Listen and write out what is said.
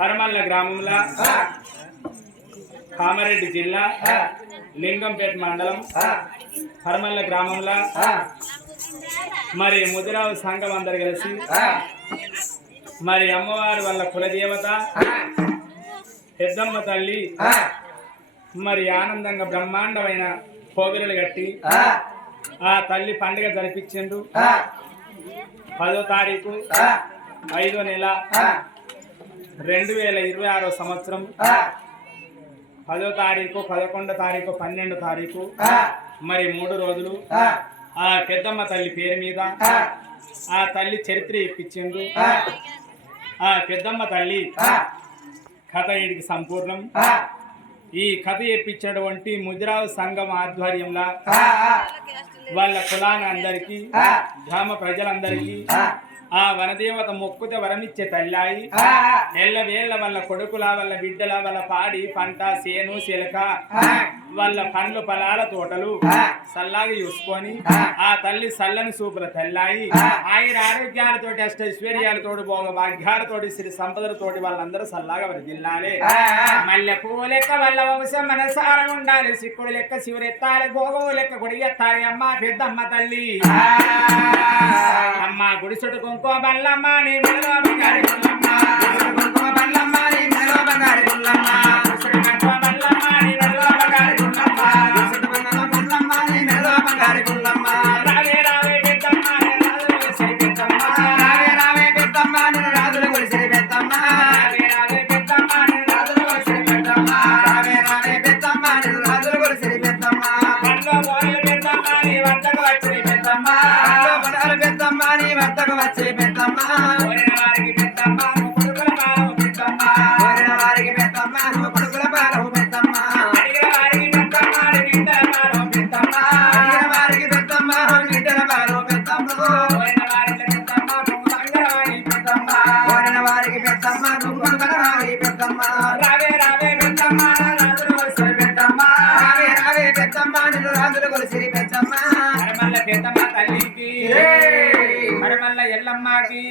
హరమల్ల గ్రామంలో కామారెడ్డి జిల్లా లింగంపేట మండలం హరమల్ల గ్రామంలో మరి ముదిరావు సంఘం అందరు కలిసి మరి అమ్మవారి వాళ్ళ కులదేవత పెద్దమ్మ తల్లి మరి ఆనందంగా బ్రహ్మాండమైన పోగిరలు కట్టి ఆ తల్లి పండుగ జరిపించిండు 10వ తారీఖు 5వ నెల 2026 సంవత్సరం 10వ తారీఖు 11వ తారీఖు 12వ తారీఖు మరి 3 రోజులు ఆ పెద్దమ్మ తల్లి పేరు మీద ఆ తల్లి చరిత్ర ఇప్పించిండు. ఆ పెద్దమ్మ తల్లి కథ వీడికి సంపూర్ణం. ఈ కథ ఇప్పించినటువంటి ముదిరావు సంఘం ఆధ్వర్యంలో వాళ్ళ కులాన అందరికీ గ్రామ ప్రజలందరికీ ఆ వనదేవత మొక్కుతే వరమిచ్చే తల్లాయి ఎల్లవేళ్ల వాళ్ళ కొడుకుల వాళ్ళ బిడ్డల వాళ్ళ పాడి పంట సేను శిలక వాళ్ళ పండ్లు పొలాల తోటలు సల్లాగా చూసుకొని ఆ తల్లి సల్లని సూపుల తల్లాయి ఆయన ఆరోగ్యాలతోటి అష్టైశ్వర్యాలతోటి భోగ భాగ్యాలతోటి శ్రీ సంపదలతోటి వాళ్ళందరూ సల్లాగా వర్దిల్లాలి. మల్లె పువ్వు లెక్క వాళ్ళ వంశం మనసారం ఉండాలి. సిక్కుడు లెక్క శివరెత్తాలి. భోగం లెక్క గుడిగెత్తాలి. అమ్మ పెద్దమ్మ తల్లి అమ్మ గుడిసెడు కుంకుమ బల్లమ్మ నీ మెడలో బంగారు గుల్లమ్మ కుంకుమ బల్లమ్మ నీ మెడలో బంగారు గుల్లమ్మ గుడిసెడు కుంకుమ బల్లమ్మ నీ మెడలో బంగారు గుల్లమ్మ గుడిసెడు కుంకుమ బల్లమ్మ నీ మెడలో బంగారు గుల్లమ్మ రావే రావే పెద్దమ్మ నీ రాజుల గుడిసెడి పెద్దమ్మ రావే రావే పెద్దమ్మ నీ రాజుల గుడిసెడి పెద్దమ్మ రావే రావే పెద్దమ్మ నీ రాజుల గుడిసెడి పెద్దమ్మ రావే రావే పెద్దమ్మ నీ రాజుల గుడిసెడి పెద్దమ్మ పండ్ల బోరెల పెద్దమ్మ నీ వద్దకు వచ్చి పెద్దమ్మ పెద్దమ్మ నీ వద్దకు వచ్చే పెద్దమ్మ కోరిన వారికి పెద్దమ్మ కొడుకుల పాలవు పెద్దమ్మ కోరిన వారికి పెద్దమ్మ కొడుకుల పాలవు పెద్దమ్మ అడిగిన వారికి పెద్దమ్మ బిడ్డల పాలవు పెద్దమ్మ అడిగిన వారికి పెద్దమ్మ బిడ్డల పాలవు పెద్దమ్మ కోరిన వారికి పెద్దమ్మ బంగారవాణి పెద్దమ్మ కోరిన వారికి పెద్దమ్మ బంగారవాణి పెద్దమ్మ రావే రావే పెద్దమ్మ రాజుల కొలిసిరి పెద్దమ్మ రావే రావే పెద్దమ్మ రాజుల కొలిసిరి పెద్దమ్మ హరమల్ల పెద్దమ్మ తల్లికి హరమల్ల ఎల్లమ్మకి